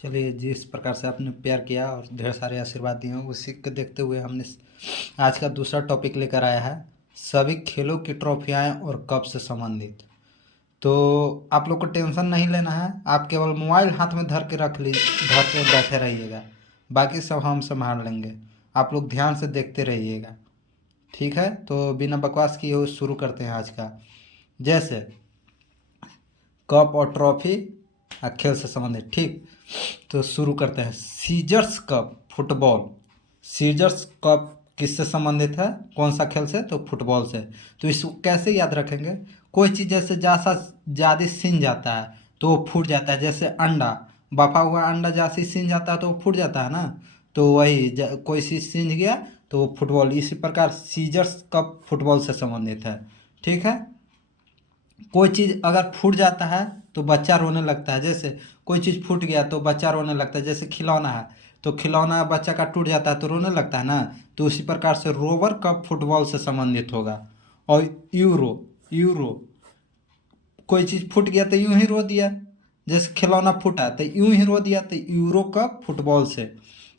चलिए, जिस प्रकार से आपने प्यार किया और ढेर सारे आशीर्वाद दिए हैं, उसी को देखते हुए हमने आज का दूसरा टॉपिक लेकर आया है, सभी खेलों की ट्रॉफियाँ और कप से संबंधित। तो आप लोग को टेंशन नहीं लेना है, आप केवल मोबाइल हाथ में धर के बैठे रहिएगा। बाकी सब हम संभाल लेंगे, आप लोग ध्यान से देखते रहिएगा। ठीक है, तो बिना बकवास किए हुए शुरू करते हैं आज का। जैसे कप और ट्रॉफी खेल से संबंधित। ठीक, तो शुरू करते हैं। Caesars cup football. Caesars cup किससे संबंधित है, कौन सा खेल से? तो फुटबॉल से। तो इसको कैसे याद रखेंगे? कोई चीज़ जैसे जैसा ज़्यादा सिन जाता है तो वो फूट जाता है। जैसे अंडा, बफा हुआ अंडा जैसे सिन जाता है तो वो फूट जाता है ना। तो वही कोई चीज़ सिंज गया तो वो फुटबॉल। इसी प्रकार सीजर्स कप फुटबॉल से संबंधित है। ठीक है, कोई चीज़ अगर फूट जाता है तो बच्चा रोने लगता है। जैसे कोई चीज़ फूट गया तो बच्चा रोने लगता है। जैसे खिलौना है तो खिलौना बच्चा का टूट जाता है तो रोने लगता है ना। तो उसी प्रकार से रोवर कप फुटबॉल से संबंधित होगा। और यूरो, यूरो कोई चीज़ फूट गया तो यूं ही रो दिया। जैसे खिलौना फूटा तो यूं ही रो दिया, तो यूरो कप फुटबॉल से।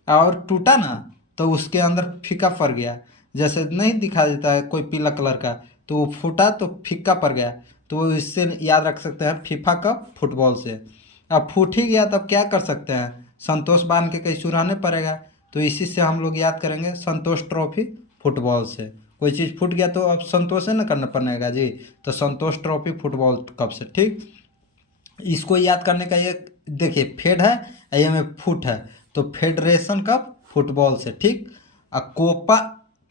और टूटा ना तो उसके अंदर फीका पड़ गया। जैसे नहीं दिखा देता है कोई पीला कलर का, तो वो फूटा तो फीका पड़ गया। तो इससे याद रख सकते हैं फीफा कप फुटबॉल से। अब फूट ही गया तब क्या कर सकते हैं, संतोष बांध के कहीं चुराने पड़ेगा। तो इसी से हम लोग याद करेंगे संतोष ट्रॉफी फुटबॉल से। कोई चीज़ फूट गया तो अब संतोष से ना करना पड़ेगा जी। तो संतोष ट्रॉफी फुटबॉल कप से। ठीक, इसको याद करने का ये देखिए, फेड है ये में फुट है तो फेडरेशन कप फुटबॉल से। ठीक, Copa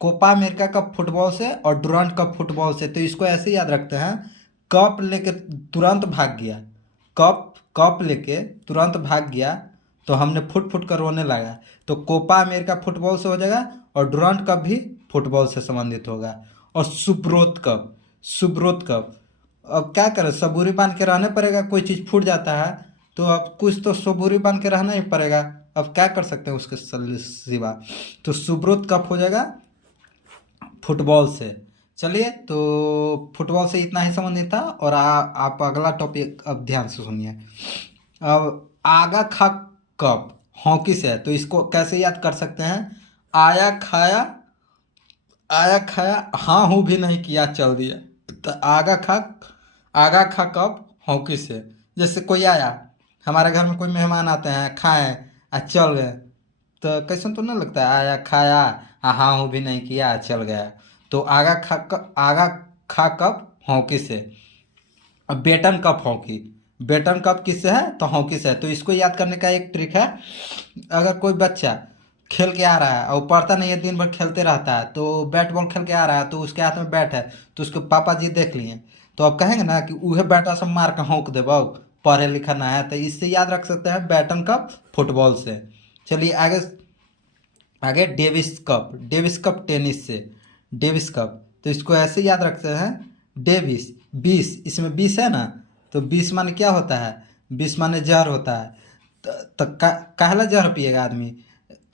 Copa America cup football से और डुरंट कप फुटबॉल से। तो इसको ऐसे याद रखते हैं, कप लेके तुरंत भाग गया, कप कप लेके तुरंत भाग गया तो हमने फुट फुट कर रोने लगा। तो कोपा अमेरिका फुटबॉल से हो जाएगा और डुरंट कप भी फुटबॉल से संबंधित होगा। और सुब्रोत कप, सुब्रोत कप, अब क्या करें, सबूरी बांध के रहना पड़ेगा। कोई चीज़ फूट जाता है तो अब कुछ तो सबूरी बांध के रहना ही पड़ेगा। अब क्या कर सकते हैं उसके सिवा। तो सुब्रोत कप हो जाएगा फुटबॉल से। चलिए, तो फुटबॉल से इतना ही संबंधित था। और आप अगला टॉपिक अब ध्यान से सुनिए। अब आगा खा कप हॉकी से है। तो इसको कैसे याद कर सकते हैं, आया खाया, आया खाया हाँ हूँ भी नहीं किया चल दिया। तो आगा खा कप हॉकी से। जैसे कोई आया, हमारे घर में कोई मेहमान आते हैं, खाएं चल गए, तो कैसन तो ना लगता है, आया खाया हाँ हूँ भी नहीं किया चल गया। तो आगा खा कप हॉकी से। अब Beighton cup hockey, Beighton cup किससे है? तो हॉकी से है। तो इसको याद करने का एक ट्रिक है, अगर कोई बच्चा खेल के आ रहा है और पढ़ता नहीं है, दिन भर खेलते रहता है, तो बैट बॉल खेल के आ रहा है तो उसके हाथ में बैट है, तो उसके पापा जी देख लिए तो अब कहेंगे ना कि उहे बैटा से मार के हौंक दे बाबू, पढ़े लिखा ना है। तो इससे याद रख सकते हैं बैटन कप फुटबॉल से। चलिए आगे, आगे Davis cup, Davis cup tennis से। डेविस कप, तो इसको ऐसे याद रखते हैं, डेविस 20, इसमें 20 है ना, तो 20 माने क्या होता है, 20 माने जहर होता है। तो काहला जहर पिएगा आदमी,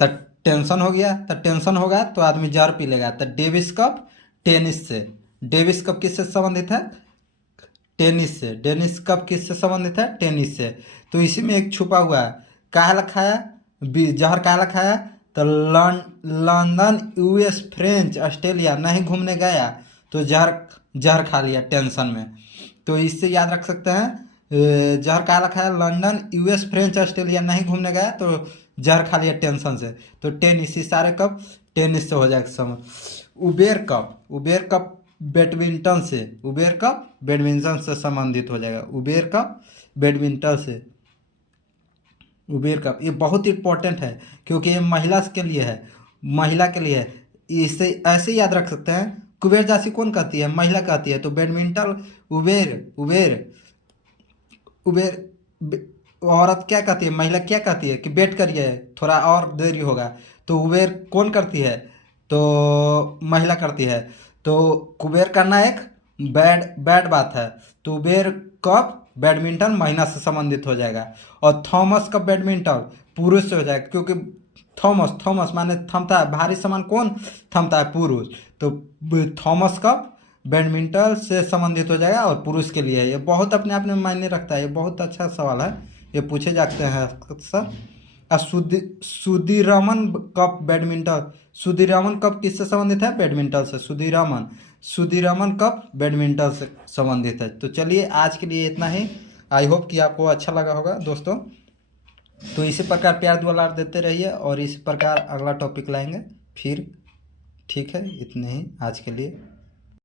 तो टेंशन हो गया, तो टेंशन होगा तो आदमी जहर पी लेगा। तो डेविस कप टेनिस से। डेविस कप किससे संबंधित है? टेनिस से। डेनिस कप किससे संबंधित है? टेनिस से। तो इसी में एक छुपा हुआ है, काहला खाया, जहर काहला खाया, तो लंदन यूएस फ्रेंच ऑस्ट्रेलिया नहीं घूमने गया तो जहर जहर खा लिया टेंशन में। तो इससे याद रख सकते हैं, जहर काला खाया, लंदन यूएस फ्रेंच ऑस्ट्रेलिया नहीं घूमने गया तो जहर खा लिया टेंशन से। तो टेनिस, सारे कप टेनिस से हो जाएगा समझ। Uber cup, Uber cup badminton से। उबेर कप बैडमिंटन से संबंधित हो जाएगा। उबेर कप बैडमिंटन से। उबेर कप ये बहुत इंपॉर्टेंट है क्योंकि ये महिला के लिए है, महिला के लिए है। इसे ऐसे याद रख सकते हैं, कुबेर जासी कौन कहती है? महिला कहती है। तो बैडमिंटन उबेर, उबेर उबेर औरत क्या कहती है, महिला क्या कहती है कि वेट करिए थोड़ा और देरी होगा। तो उबेर कौन करती है? तो महिला करती है। तो कुबेर करना एक बैड बैड बात है। तो उबेर कप बैडमिंटन महिला से संबंधित हो जाएगा। और थॉमस कप बैडमिंटन पुरुष से हो जाएगा, क्योंकि थॉमस, थॉमस माने थमता है, भारी सामान कौन थमता है? पुरुष। तो थॉमस कप बैडमिंटन से संबंधित हो जाएगा और पुरुष के लिए है। ये बहुत अपने आप में मायने रखता है, ये बहुत अच्छा सवाल है, ये पूछे जाते हैं अक्सर। Sudirman cup badminton, Sudirman cup किससे संबंधित है? बैडमिंटन से। सुदीरामन कप बैडमिंटन से संबंधित है। तो चलिए आज के लिए इतना ही। आई होप कि आपको अच्छा लगा होगा दोस्तों। तो इसी प्रकार प्यार दुलार देते रहिए और इसी प्रकार अगला टॉपिक लाएंगे फिर। ठीक है, इतने ही आज के लिए।